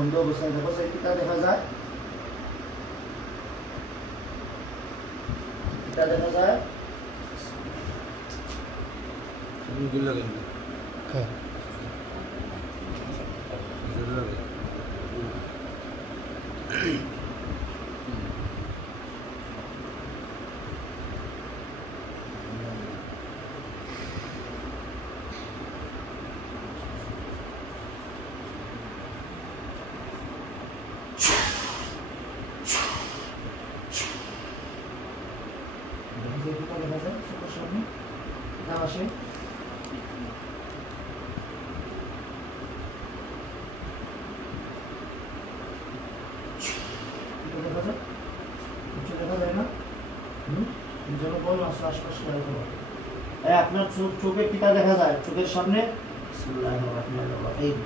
বন্ধ অবস্থায় দেখো সেটা দেখা যায়, এটা দেখা যায়। হ্যাঁ দেখা যায় চোখের সামনে না আসে, দেখা যায় কিছু দেখা যায় না। যেন বল আশপাশে খেয়াল করো। আপনার চোখে টিকা দেখা যায় চোখের সামনে। বিসমিল্লাহির রহমানির রহিম।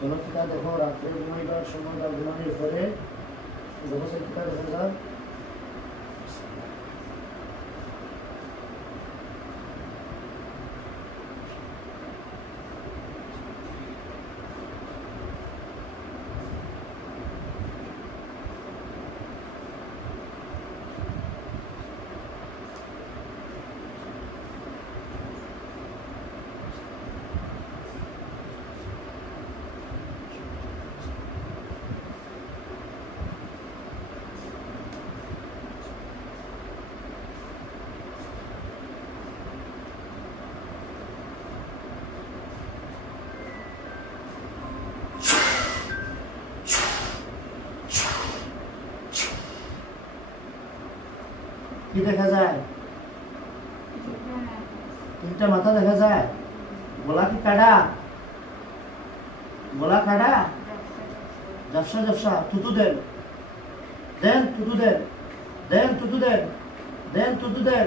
জনতা দেখো রাত্রে ঘুমাইবার সময় বা ঘুমানোর পরে দেখো সেটা দেখা যায়। কি দেখা যায়? তিনটা মাথা দেখা যায়। গলা কি কাটা? গলা কাটা? ঝাপসা ঝাপসা। থুতু দেন, দেন থুতু দেন, দেন থুতু দেন, দেন থুতু দেন।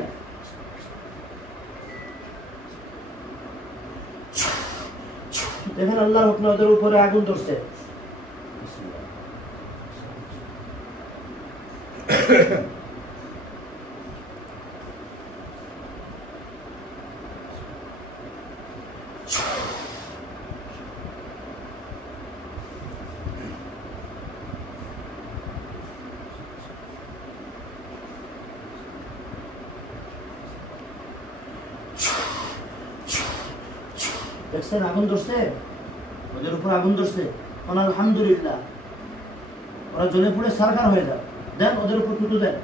দেখেন আল্লাহর হুকমে ওদের উপরে আগুন ধরছে। দেখছেন আগুন ধরছে, ওদের উপর আগুন ধরছে। আলহামদুলিল্লাহ, ওরা জ্বলে পুড়ে সারখার হয়ে যায়। দেন ওদের উপর টুটু দেন।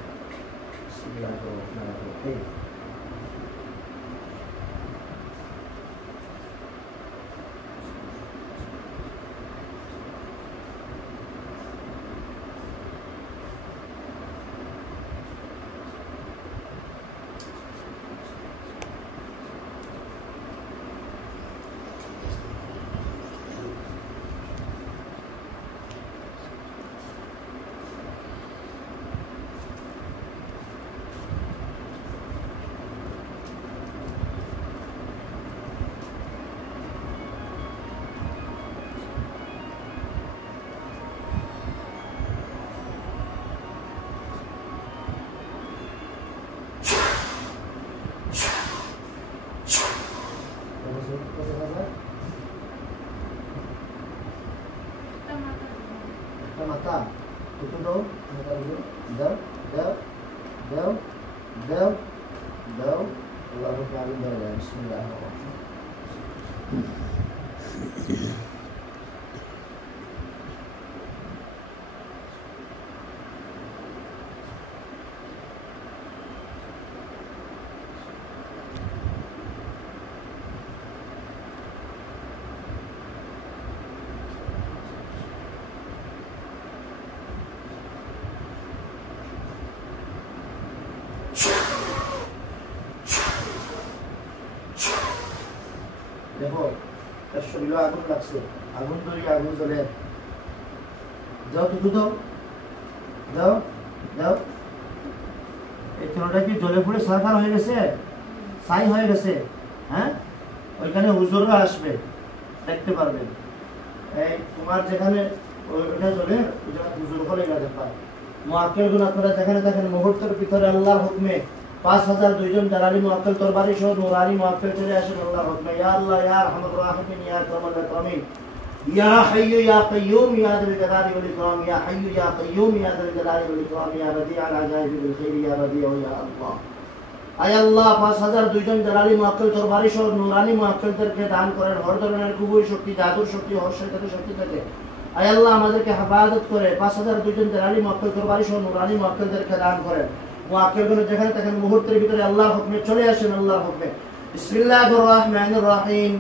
একটু দাও, দাও দাও দাও দাও দাও। আল্লাহ আগুন ধরে দেয়। বিসমিল্লাহ। দেখো তার শরীরে আগুন লাগছে, আগুন ধরে আগুন জ্বলে। যাও টুকু দাও দাও দাও। এই চুলাটা কি জ্বলে পুড়ে সরকার হয়ে গেছে, ছাই হয়ে গেছে? হ্যাঁ, ওইখানে হুজুররা আসবে, দেখতে পারবেন। এই তোমার যেখানে ওইটা জ্বলে ওই জায়গায় হুজুর হলে গেছে পায়। মুআক্কিলগুন আপনারা যেখানে দেখেন মুহূর্তের ভিতরে আল্লাহর হুকমে 5002 জালালি মুআক্কিল তরবারি সহ নুরানি মুআক্কিল চলে আসেন আল্লাহর হুকমে। ইয়া আল্লাহ ইয়া আরহামুর রাহিমিন ইয়া আকরামাল আকরামিন ইয়া হাইয়্যু ইয়া কাইয়্যুম ইয়া যাল জালালি ওয়াল ইকরাম ইয়া হাইয়্যু ইয়া কাইয়্যুম ইয়া যাল জালালি ওয়াল ইকরাম ইয়া বাদিআল আজাইব বিল খাইর ইয়া বাদিউ ইয়া আল্লাহ। আয় আল্লাহ 5002 জালালি মুআক্কিল তরবারি সহ নুরানি মুআক্কিলদেরকে দান করেন হর ধরনের কুবুই শক্তি, জাদুর শক্তি, হর শয়তানের শক্তি থেকে। আয় আল্লাহ আমাদেরকে হেফাজত করে 5002 জালালি মুআক্কিল তরবারি সহ নুরানি মুআক্কিলদেরকে দান করেন। মুআক্কিলগুলো যেখানে দেখেন মুহূর্তের ভিতরে আল্লাহর হুকমে চলে আসেন আল্লাহর হুকমে। বিসমিল্লাহির রহমানির রহিম।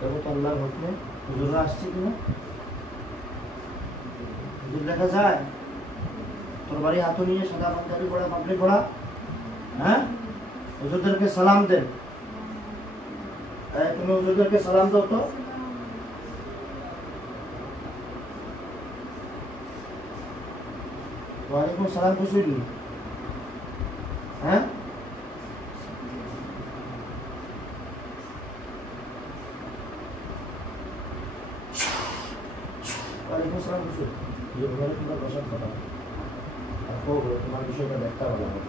দেখো তো আল্লাহর হুকমে হুজুররা আসছে কিনা। হুজুর দেখা যায় তরবারি হাতে নিয়ে সাদা পাঞ্জাবি পড়া, পাগড়ি পড়া। হ্যাঁ, হুজুরদেরকে সালাম দেন। তুমি হুজুরদেরকে সালাম দাও তো। ওয়ালাইকুম সালাম হুজুর। হ্যাঁ, ওয়ালাইকুম সালাম হুজুর। যে বলে তোমার প্রশান্ত কথা আর কো তোমার বিষয়টা দেখতে ভালো হবে।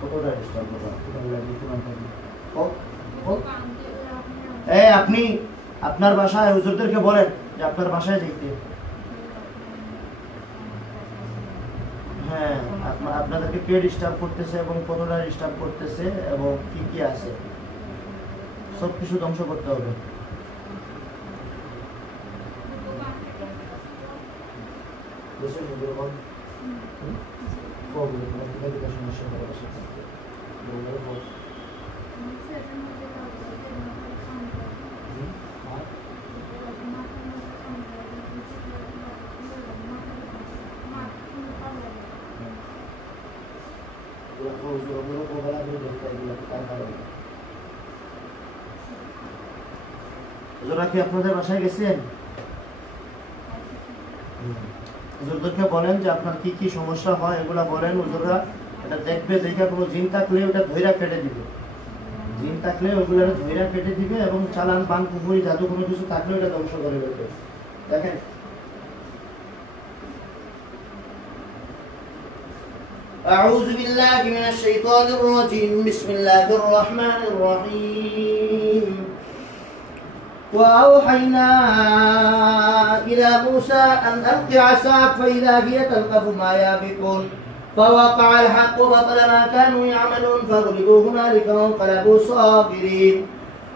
কতটা ডিস্টার্ব করা তুমি লাগি তোমার থাকি ও ও এই আপনি আপনার ভাষায় হুজুরদেরকে বলেন যে আপনার ভাষায় দেখতে। হ্যাঁ, আপনাদেরকে কে ডিস্টার্ব করতেছে এবং কতটা ডিস্টার্ব করতেছে এবং কি কি আছে সব কিছু ধ্বংস করতে হবে। কি আপনাদের বাসায় গেছেন? হুজুরদেরকে বলেন যে আপনার কি কি সমস্যা হয় এগুলা বলেন। হুজুররা এটা দেখবে, দেখে কোনো জিন থাকলে ওটা ধৈরা কেটে দিবে। জিন থাকলে ওগুলো ধৈরা কেটে দিবে এবং চালান পান পুকুরি জাদু কোনো কিছু থাকলে ওটা ধ্বংস করে দেবে। দেখেন أعوذ بالله من الشيطان الرجيم بسم الله الرحمن الرحيم وأوحينا إلى موسى أن ألق عصاك فإذا هي تلقف ما يأفكون فوقع الحق وبطل ما كانوا يعملون فغلبوا هنالك وانقلبوا صاغرين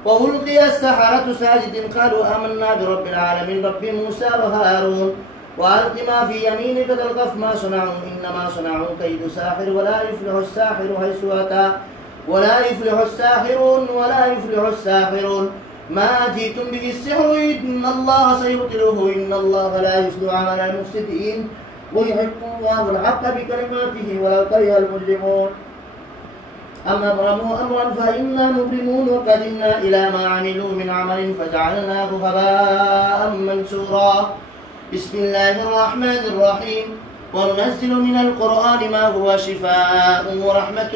وألقي السحرة ساجدين قالوا آمنا برب العالمين رب موسى وهارون وألق ما في يمينك تلقف ما صنعوا إنما صنعوا كيد ساحر ولا يفلح الساحر حيث أتى ولا يفلح الساحرون ولا يفلح الساحرون ما جئتم به السحر إن الله سيبطله إن الله لا يصلح عمل المفسدين ويحق الله الحق بكلماته ولو كره المجرمون أم أبرموا أمرا فإنا مبرمون وقدمنا إلى ما عملوا من عمل فجعلناه هباء منثورا بسم الله الرحمن الرحيم وننزل من القرآن ما هو شفاء ورحمة